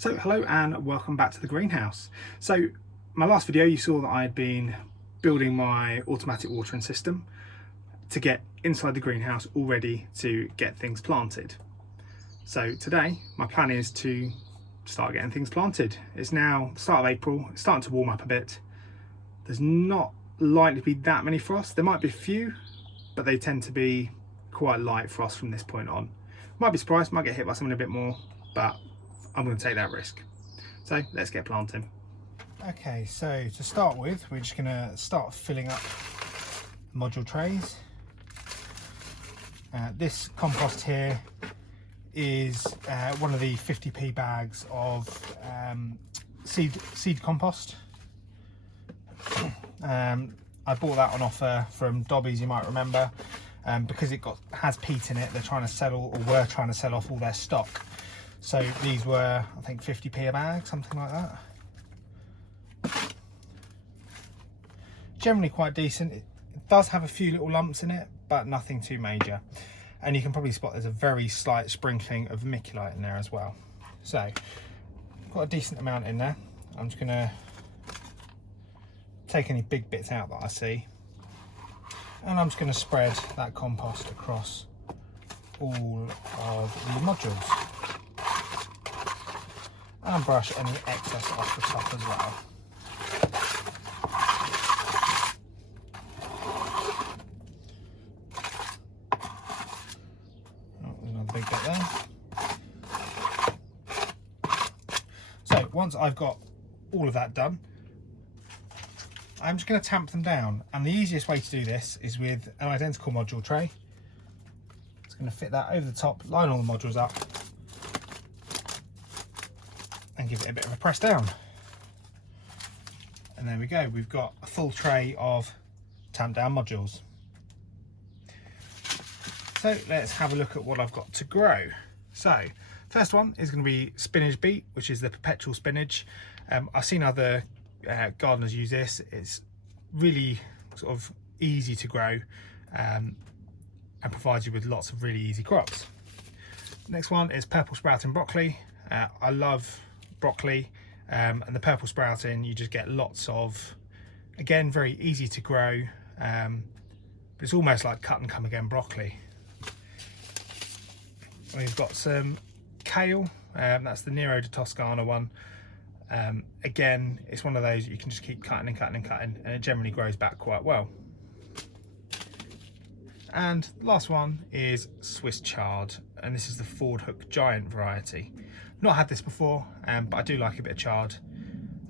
So hello and welcome back to the greenhouse. So my last video you saw that I had been building my automatic watering system to get inside the greenhouse all ready to get things planted. So today my plan is to start getting things planted. It's now the start of April, it's starting to warm up a bit. There's not likely to be that many frosts. There might be a few, but they tend to be quite light frost from this point on. Might be surprised, might get hit by something a bit more, but I'm going to take that risk. So let's get planting. Okay, so to start with, we're just going to start filling up module trays. This compost here is one of the 50p bags of seed compost. I bought that on offer from Dobby's, you might remember, because it has peat in it. They're trying to sell, or were trying to sell off all their stock. So these were, I think, 50p a bag, something like that. Generally quite decent. It does have a few little lumps in it, but nothing too major. And you can probably spot there's a very slight sprinkling of vermiculite in there as well. So, got a decent amount in there. I'm just going to take any big bits out that I see. And I'm just going to spread that compost across all of the modules. And brush any excess off the top as well. Oh, there's another big bit there. So once I've got all of that done, I'm just going to tamp them down, and the easiest way to do this is with an identical module tray. It's going to fit that over the top, line all the modules up, and give it a bit of a press down. And there we go, we've got a full tray of tamped down modules. So let's have a look at what I've got to grow. So first one is going to be Spinach Beet, which is the perpetual spinach. I've seen other gardeners use this. It's really sort of easy to grow and provides you with lots of really easy crops. Next one is purple sprouting broccoli. I love broccoli, and the purple sprouting, you just get lots of, again, very easy to grow, but it's almost like cut and come again broccoli. We've got some kale, that's the Nero de Toscana one. Again, it's one of those you can just keep cutting and cutting and cutting, and it generally grows back quite well. And the last one is Swiss chard, and this is the Ford Hook Giant variety. Not had this before, but I do like a bit of chard,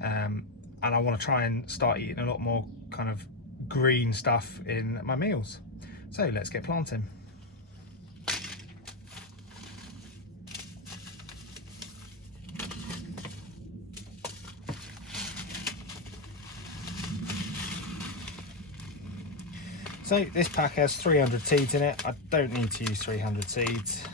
and I want to try and start eating a lot more kind of green stuff in my meals. So let's get planting. So this pack has 300 seeds in it. I don't need to use 300 seeds.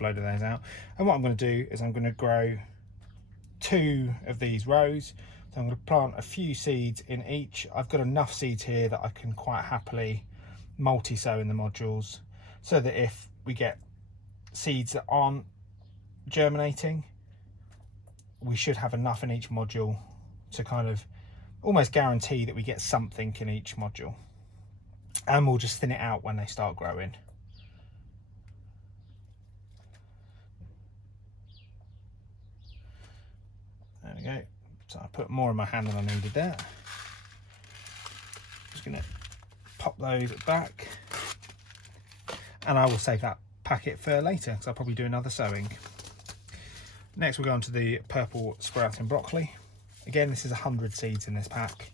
Load of those out, and what I'm going to do is I'm going to grow 2 of these rows. So I'm going to plant a few seeds in each. I've got enough seeds here that I can quite happily multi-sow in the modules, so that if we get seeds that aren't germinating, we should have enough in each module to kind of almost guarantee that we get something in each module, and we'll just thin it out when they start growing. There we go. So I put more in my hand than I needed there. Just going to pop those back, and I will save that packet for later because I'll probably do another sowing. Next we'll go on to the purple sprouting broccoli. Again, this is 100 seeds in this pack.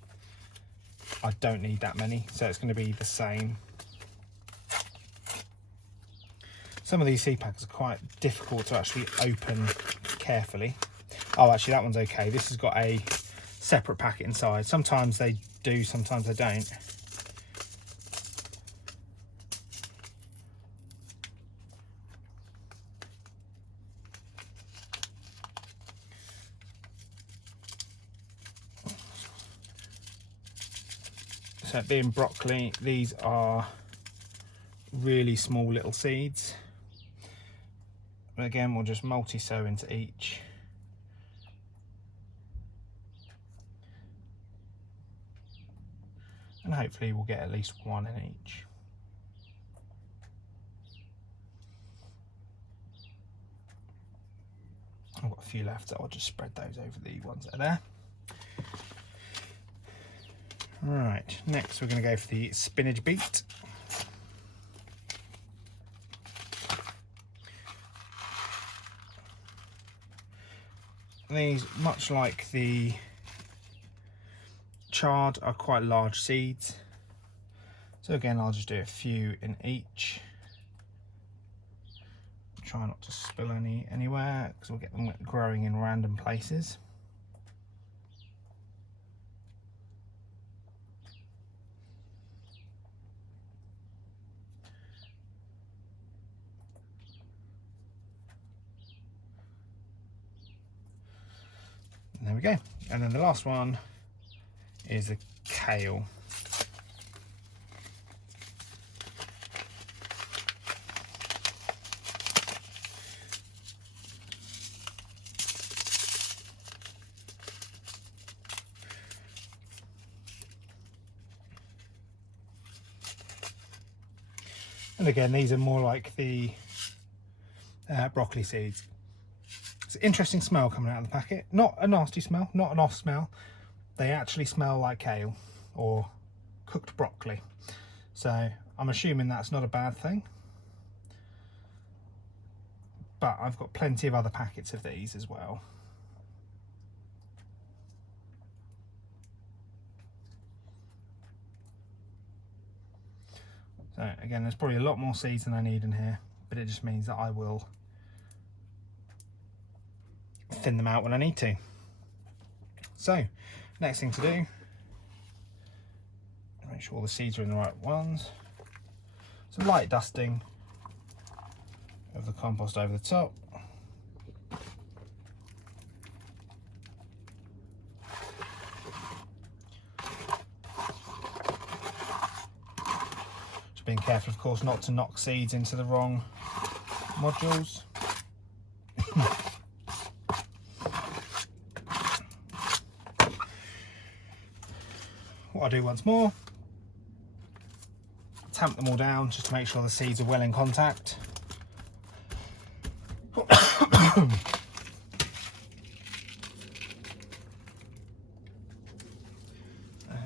I don't need that many, so it's going to be the same. Some of these seed packs are quite difficult to actually open carefully. Oh, actually that one's okay. This has got a separate packet inside. Sometimes they do, sometimes they don't. So being broccoli, these are really small little seeds. But again, we'll just multi-sow into each. And hopefully we'll get at least one in each. I've got a few left, so I'll just spread those over the ones that are there. Right, next we're going to go for the spinach beet. These, much like the chard, are quite large seeds. So again, I'll just do a few in each. Try not to spill any anywhere, because we'll get them growing in random places. And there we go. And then the last one is the kale. And again, these are more like the broccoli seeds. It's an interesting smell coming out of the packet. Not a nasty smell, not an off smell. They actually smell like kale or cooked broccoli. So I'm assuming that's not a bad thing. But I've got plenty of other packets of these as well. So again, there's probably a lot more seeds than I need in here, but it just means that I will thin them out when I need to. So next thing to do, make sure all the seeds are in the right ones. Some light dusting of the compost over the top. Just being careful, of course, not to knock seeds into the wrong modules. What I'll do once more, tamp them all down just to make sure the seeds are well in contact. There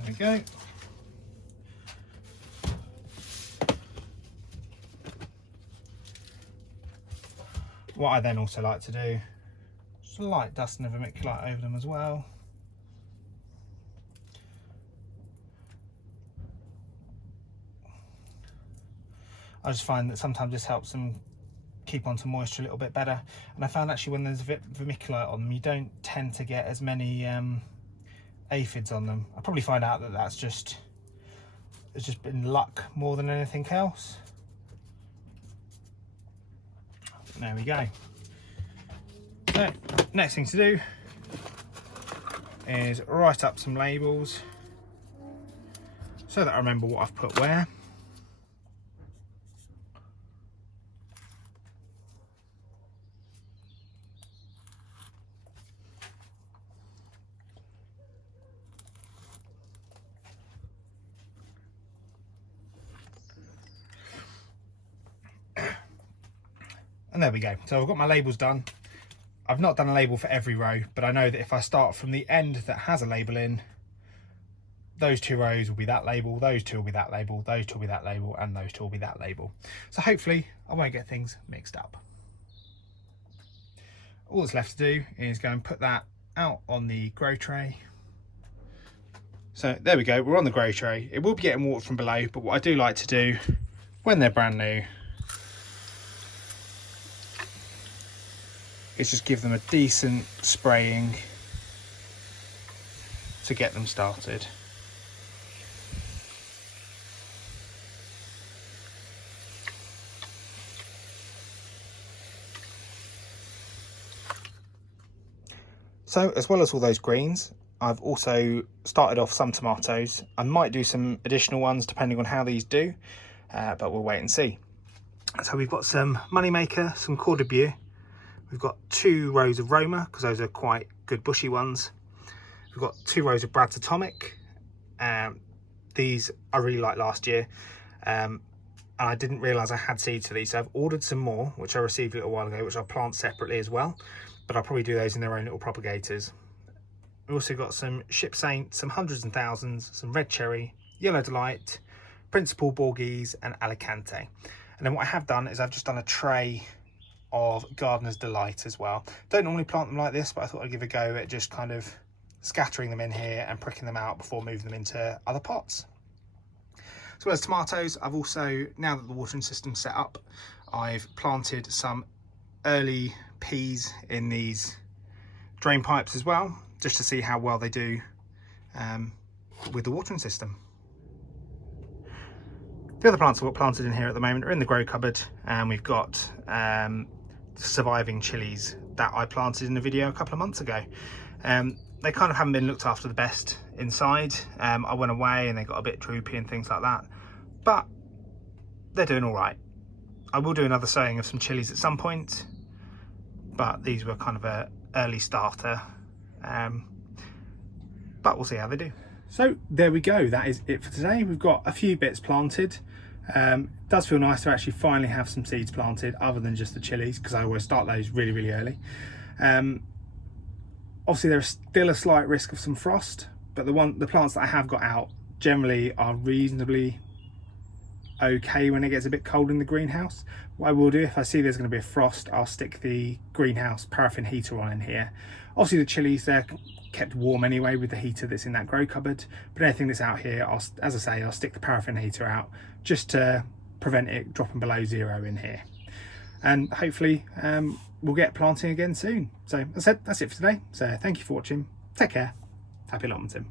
we go. What I then also like to do, just a light dusting of vermiculite over them as well. I just find that sometimes this helps them keep onto moisture a little bit better. And I found actually when there's vermiculite on them, you don't tend to get as many aphids on them. I probably find out that it's just been luck more than anything else. There we go. So next thing to do is write up some labels so that I remember what I've put where. And there we go. So I've got my labels done. I've not done a label for every row, but I know that if I start from the end that has a label in, those two rows will be that label, those two will be that label, those two will be that label, and those two will be that label. So hopefully I won't get things mixed up. All that's left to do is go and put that out on the grow tray. So there we go, we're on the grow tray. It will be getting water from below, but what I do like to do when they're brand new is just give them a decent spraying to get them started. So as well as all those greens, I've also started off some tomatoes. I might do some additional ones depending on how these do, but we'll wait and see. So we've got some Moneymaker, some Coeur de Boeuf. We've got 2 rows of Roma, because those are quite good bushy ones. We've got 2 rows of Brad's Atomic. These I really liked last year. And I didn't realise I had seeds for these, so I've ordered some more, which I received a little while ago, which I'll plant separately as well. But I'll probably do those in their own little propagators. We've also got some Ship Saint, some Hundreds and Thousands, some Red Cherry, Yellow Delight, Principal Borghese and Alicante. And then what I have done is I've just done a tray of Gardener's Delight as well. Don't normally plant them like this, but I thought I'd give a go at just kind of scattering them in here and pricking them out before moving them into other pots. As well as tomatoes, I've also, now that the watering system's set up, I've planted some early peas in these drain pipes as well, just to see how well they do with the watering system. The other plants I've got planted in here at the moment are in the grow cupboard, and we've got surviving chilies that I planted in a video a couple of months ago. They kind of haven't been looked after the best inside. I went away and they got a bit droopy and things like that, but they're doing all right. I will do another sowing of some chilies at some point, but these were kind of an early starter, but we'll see how they do. So there we go, that is it for today. We've got a few bits planted. It does feel nice to actually finally have some seeds planted other than just the chilies, because I always start those really early. Obviously there's still a slight risk of some frost, but the plants that I have got out generally are reasonably okay when it gets a bit cold in the greenhouse. What I will do, if I see there's going to be a frost, I'll stick the greenhouse paraffin heater on in here. Obviously the chilies, they're kept warm anyway with the heater that's in that grow cupboard, but anything that's out here, as I say, I'll stick the paraffin heater out just to prevent it dropping below 0 in here. And hopefully we'll get planting again soon. So as I said, that's it for today. So thank you for watching. Take care. Happy allotmenting.